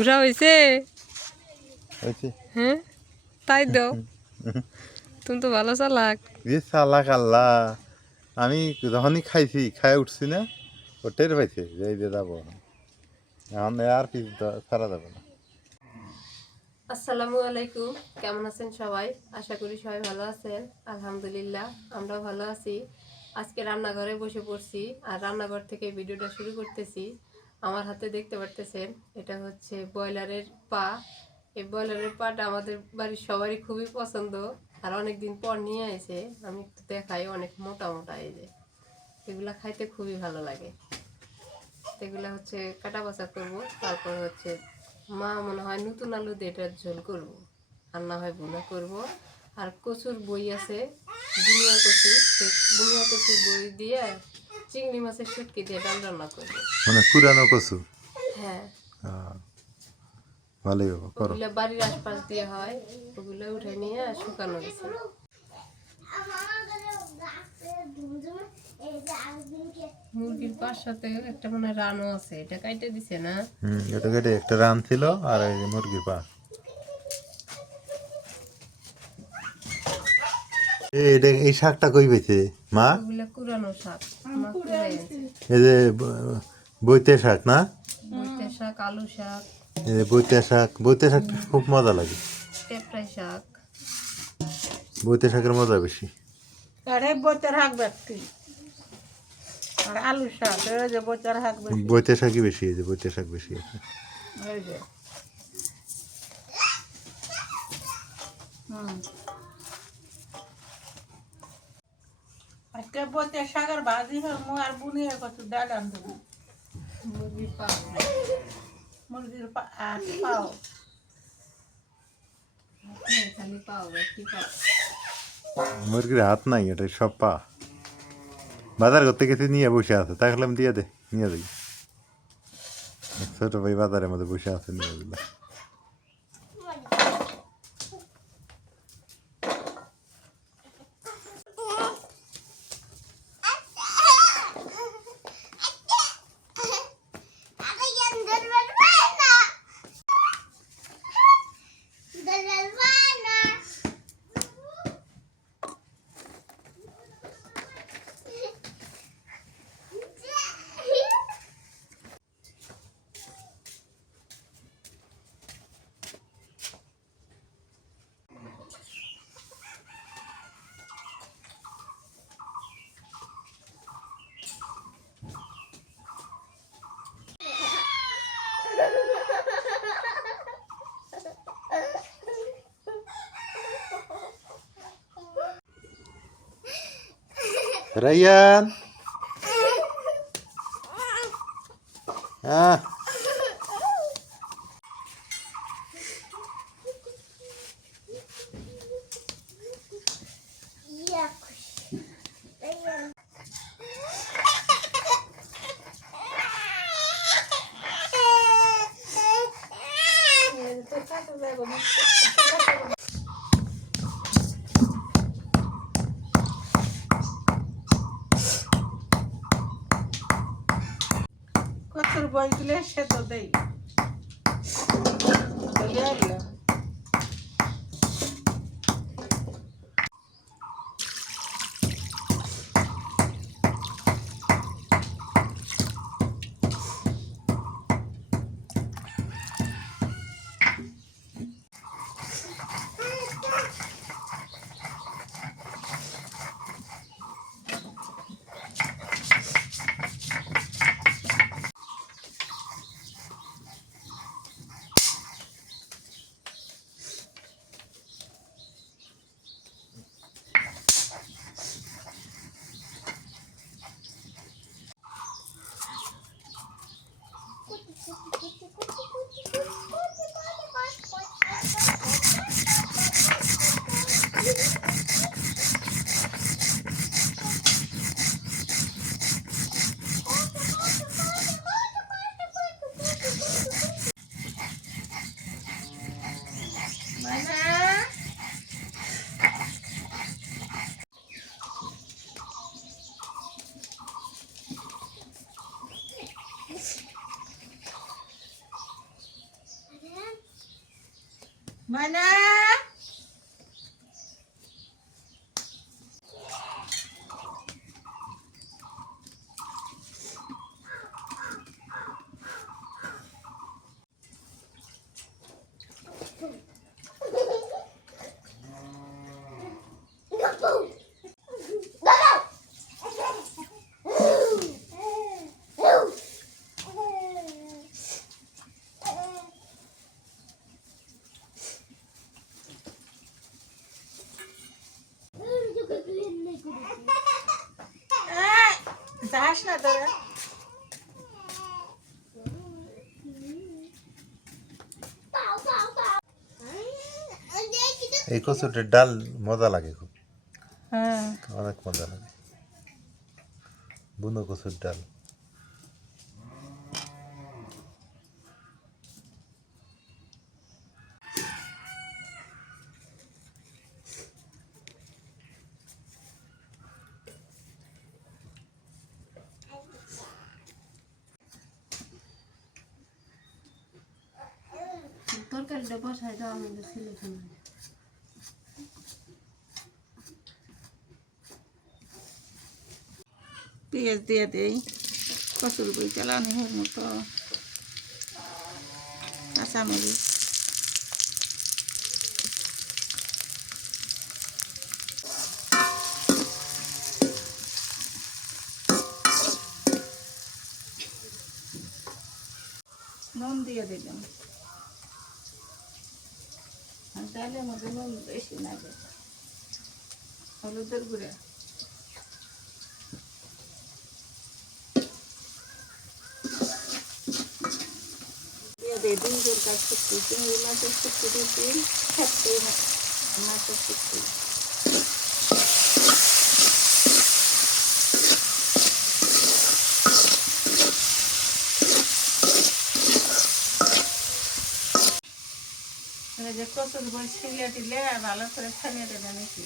ঘুরা হয়েছে হ্যাঁ তাই দাও তুমি তো ভালো চালাক চালাক আল্লাহ আমি যখনই খাইছি খাই উঠছি না ও টের পাইছে যে এই যে যাবো এখন আর কিছু ছাড়া যাবে না। আসসালামু আলাইকুম, কেমন আছেন সবাই? আশা করি সবাই ভালো আছেন। আলহামদুলিল্লাহ আমরাও ভালো আছি। আজকে রান্নাঘরে বসে পড়ছি আর রান্নাঘর থেকে ভিডিওটা শুরু করতেছি। আমার হাতে দেখতে পারতেছেন এটা হচ্ছে ব্রয়লারের পা। এই ব্রয়লারের পাটা আমাদের বাড়ির সবারই খুবই পছন্দ আর অনেকদিন পর নিয়ে এসে আমি একটু দেখাই, অনেক মোটা মোটা। এই যে এগুলা খাইতে খুবই ভালো লাগে। এগুলা হচ্ছে কাটা বাছা করবো, তারপর হচ্ছে মা মনে হয় নতুন আলু দিয়ে এটার ঝোল করবো, আর না হয় ভুনা করবো। আর কচুর বই আছে, বুনিয়া কচু, বুনিয়া কচুর বই দিয়ে চিংড়ি মাছের শুটকি দিয়ে ডাল রান্না করবো। মানে পুরানো কচু? হ্যাঁ, ভালোই হবে, করো। ওগুলো বাড়ির আশপাশ দিয়ে হয়, ওগুলো উঠে নিয়ে শুকানো গেছে। মুরগির পার সাথে একটা মানে রানও আছে, এটা কাইটে দিছে না? এটা কেটে একটা রান ছিল আর এই মুরগির পা। এটা এই শাকটা কই পেয়েছে মা? ওগুলো কুরানো শাক, মা কুড়াই আছে। এই যে বইতে শাক না? বইতে শাক, আলু শাক, এই যে বইতে শাক, বইতে শাকটা খুব মজা লাগে। টেপরাই শাক, বইতে শাকের মজা বেশি। আরে বইতে শাক ব্যক্তি আর আলু শাক, এই যে বইতে শাক বেশি। বইতে শাকই বেশি, এই যে বইতে শাক বেশি আছে। এই যে আজকে বইতে শাকের ভাজি হল আর বুনিয়া কচু ডাল আনতে মুরগির পা, মুরগির পাও খালি পাও কি পাও। মুরগির হাত নাই, এটা সব পা। বাজার করতে গেছি নিয়ে বসে আছে, তাহলে দিয়ে দে, নিয়ে যাই। ছোট ভাই বাজারের মধ্যে বসে আছে, নিয়ে দিলাম। রায়ান, কচুর বই গুলে সে তো দেই মানে যাস না তোরা এই কচুটের ডাল মজা লাগে খুব, হ্যাঁ অনেক মজা লাগে। বুনো কচুর ডাল। তরকারিটা বসাই দাও, আমি ছেলে শুনে। পেঁয়াজ দিয়ে দেই, কচুর বই চালানি হোক মতো, কাঁচামরিচ, নুন দিয়ে দিলাম। আর ডালের মধ্যে নুন বেশি না দেয়, হলুদের গুঁড়া, দিয়ে দিই ডিমের কাজ করতে, চিংড়ি মাছের শুক্তি দিয়েছি, খাচ্ছি মাছের শুক্তি। যে কচুর বই ছিঁড়িয়ে দিলে ভালো করে ছানিয়ে দেবে নাকি।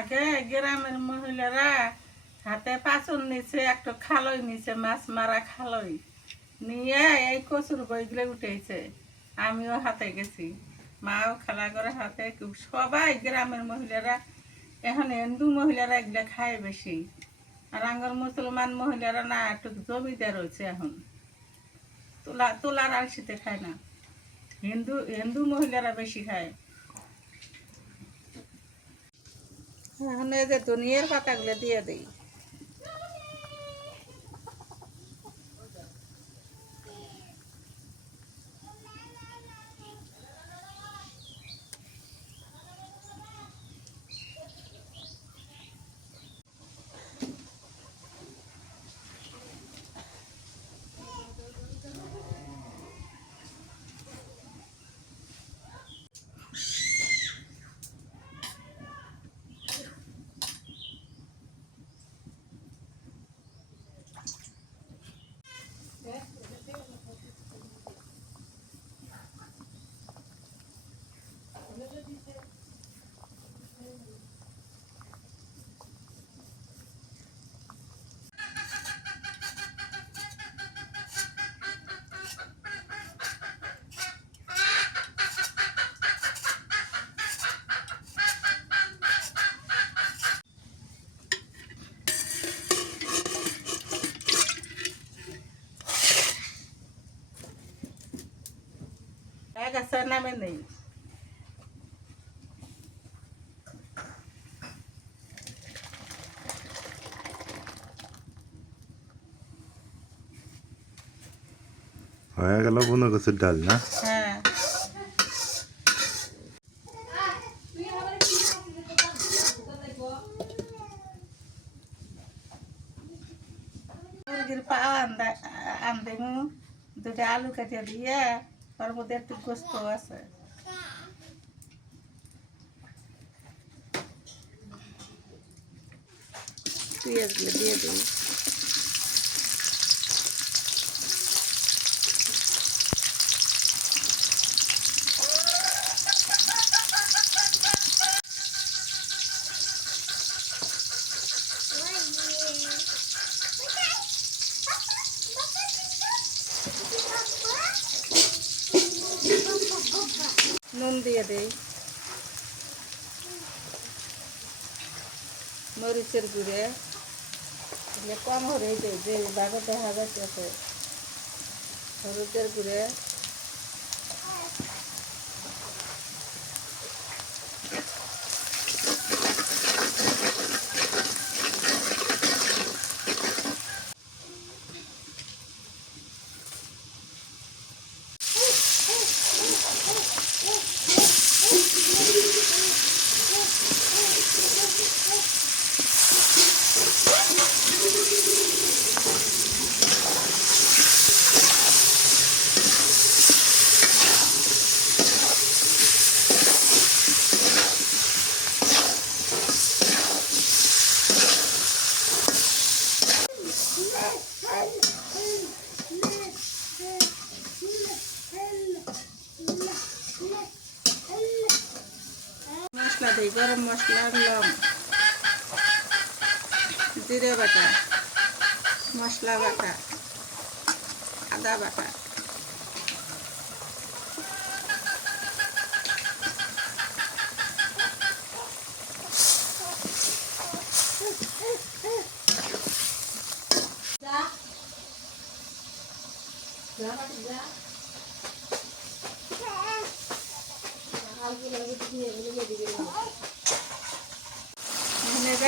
আগে গ্রামের মহিলারা হাতে পাচন নিচে একটা খালই নিচে, মাছ মারা খালই নিয়ে এই কচুর বইগুলো উঠেছে। আমিও হাতে গেছি, মাও খেলা করে হাতে, সবাই গ্রামের মহিলারা। এখন হিন্দু মহিলারা এগুলো খায় বেশি, আর আঙ্গর মুসলমান মহিলারা না, একটু জমিদার হয়েছে এখন, তোলার আলসিতে খায় না। হিন্দু মহিলারা বেশি খায়। এখন এই যে ধনিয়ার পাতাগুলো দিয়ে দিই। আছে নামে নেই। হয়ে গেল বুনো কচুর ডাল না? হ্যাঁ, মুরগির পা আনদিমু, দুটো আলু কাটিয়ে দিয়ে ওর মধ্যে একটু গোস্ত আছে। পেঁয়াজগুলো দিয়ে দিই। নুন দিয়ে দেই, মরিচের গুঁড়ে এগুলো কম হলেই দেই, যে বাঘে দেখা যাচ্ছে। হলুদের গুঁড়ে, মশলা দিই, গরম মশলা, লং, জিরে বাটা, মশলা বাটা, আদা বাটা,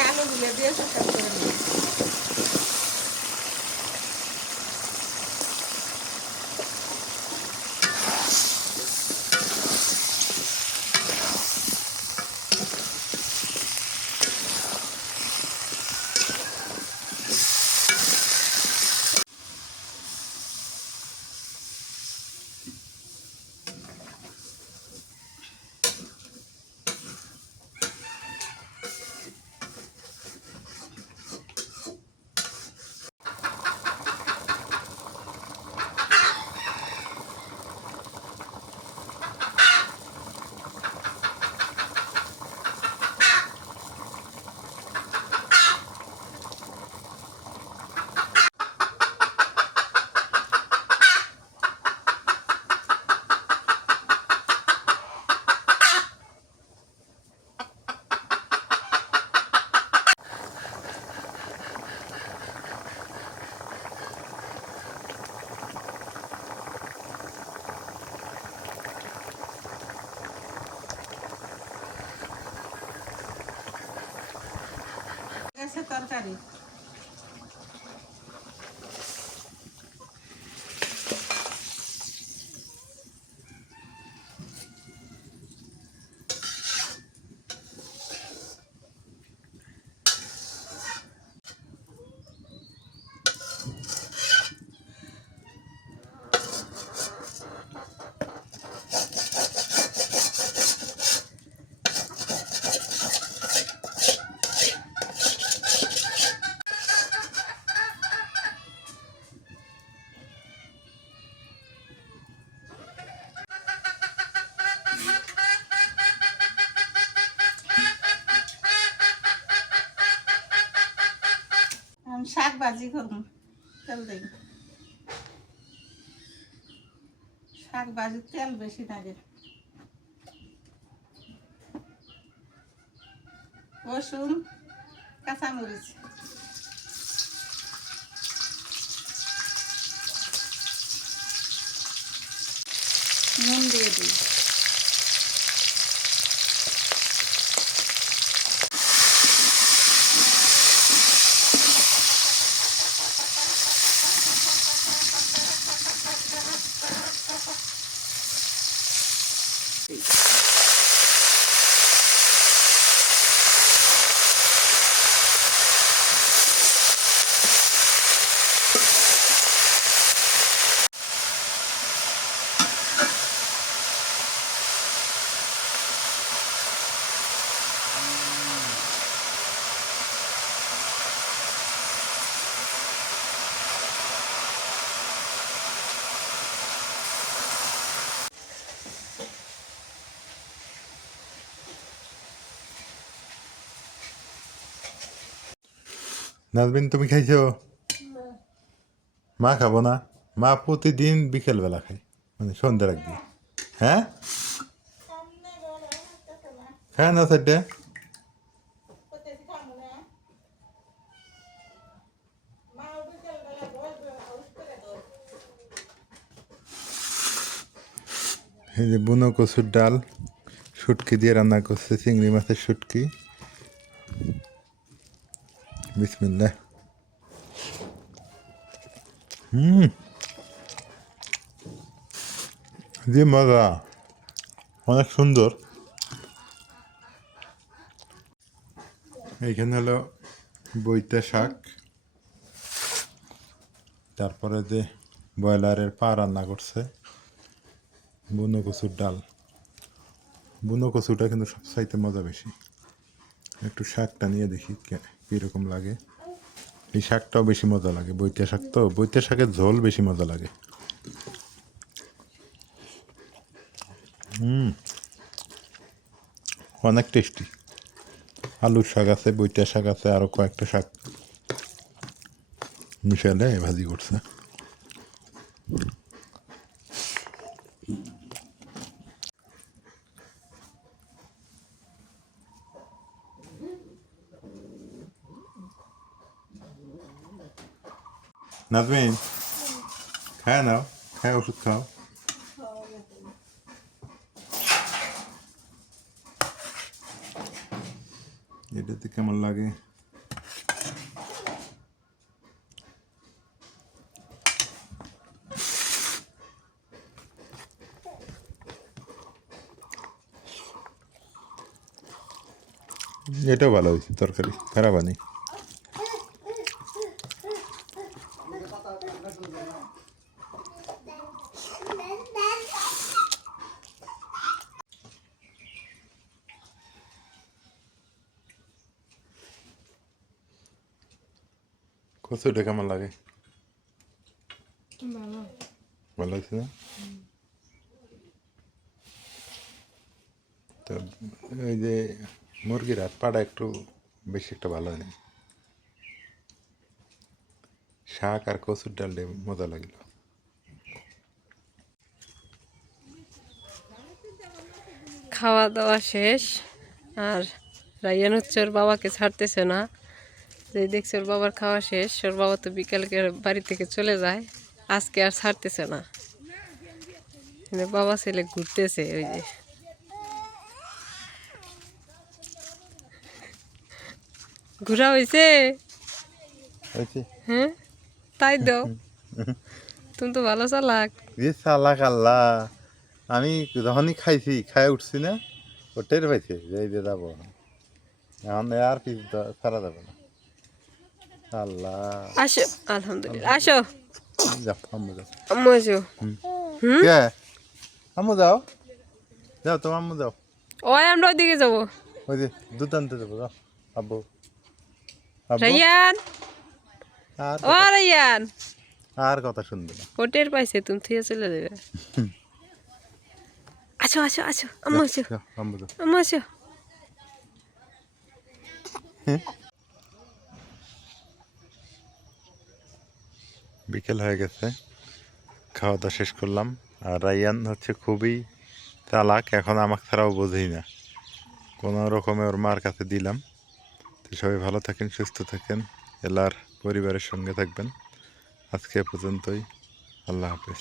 আলুগুলো দিয়ে শুকান করে নিই। তরকারি শাক ভাজি করবো, তেল দিই। শাক ভাজির তেল বেশি লাগে। রসুন, কাঁচামরিচ, নুন দিয়ে দিই। নাজমিন তুমি খাইছো? মা খাবো না? মা প্রতিদিন বিকেলবেলা খায়, মানে সন্ধ্যা রাখ দিয়ে। হ্যাঁ, খায় না সেটা? এই যে বুনো কচুর ডাল শুটকি দিয়ে রান্না করছে, চিংড়ি মাছের শুটকি। বিসমিল্লাহ। যে মজা, অনেক সুন্দর। এইখানে হলো বইতে শাক, তারপরে যে ব্রয়লারের পা রান্না করছে, বুনো কচুর ডাল। বুনো কচুটা কিন্তু সবচাইতে মজা বেশি। একটু শাকটা নিয়ে দেখি কীরকম লাগে। এই শাকটাও বেশি মজা লাগে, বইতে শাক তো, বইতে শাকের ঝোল বেশি মজা লাগে। অনেক টেস্টি। আলুর শাক আছে, বইটা শাক আছে, আরও কয়েকটা শাক মিশালে ভাজি করছে। নাজমিন খায় নাও, খায় ওষুধ খাও। এটাতে কেমন লাগে? এটাও ভালো হয়েছে, তরকারি খারাপ আনি। কচুটা কেমন লাগে? ভালো হয়েছে না? তো এই যে মুরগির হাত পাটা একটু বেশি একটা ভালো হয়নি। শাক আর কচুর ডাল দিয়ে মজা লাগলো। খাওয়া দাওয়া শেষ, আর রাইয়ান হচ্ছে ওর বাবাকে ছাড়তেছে না। যে দেখছে ওর বাবার খাওয়া শেষ, ওর বাবা তো বিকালকে বাড়ি থেকে চলে যায়, আজকে আর ছাড়তেছে না। বাবা ছেলে ঘুরতেছে, ওই যে ঘোরা হয়েছে। হ্যাঁ তাই তো, তুমি তো ভালো চালাক। চালাক আল্লাহ, আমি যখনই খাইছি খাই উঠছি না, ও টের পাইছে যে এই যে যাবো, এখন আর কি ছাড়া যাবে না। আল্লাহ, আসো আলহামদুলিল্লাহ, আসো যাও আম্মু যাও। আম্মু আসো। কে? আম্মু যাও, যাও তোমার আম্মু যাও। ওই আমরা ওইদিকে যাবো। ওই যে দুধ আনতে যাবো, যাও আব্বু। আব্বু রাইয়ান, আর ও রাইয়ান, আর কথা শুনবে না। হোটেল পাইছে, তুমি থিয়ে চলে যাবে। আসো আসো আসো আম্মু আসো, যাও, আম্মু যাও। আম্মু আসো। বিকেল হয়ে গেছে, খাওয়া দাওয়া শেষ করলাম। আর রাইয়ান হচ্ছে খুবই চালাক, এখন আমাকে ছাড়াও বোঝেই না, কোনো রকমে ওর মার কাছে দিলাম। তো সবাই ভালো থাকেন, সুস্থ থাকেন, এলার পরিবারের সঙ্গে থাকবেন। আজকে এ পর্যন্তই, আল্লাহ হাফেজ।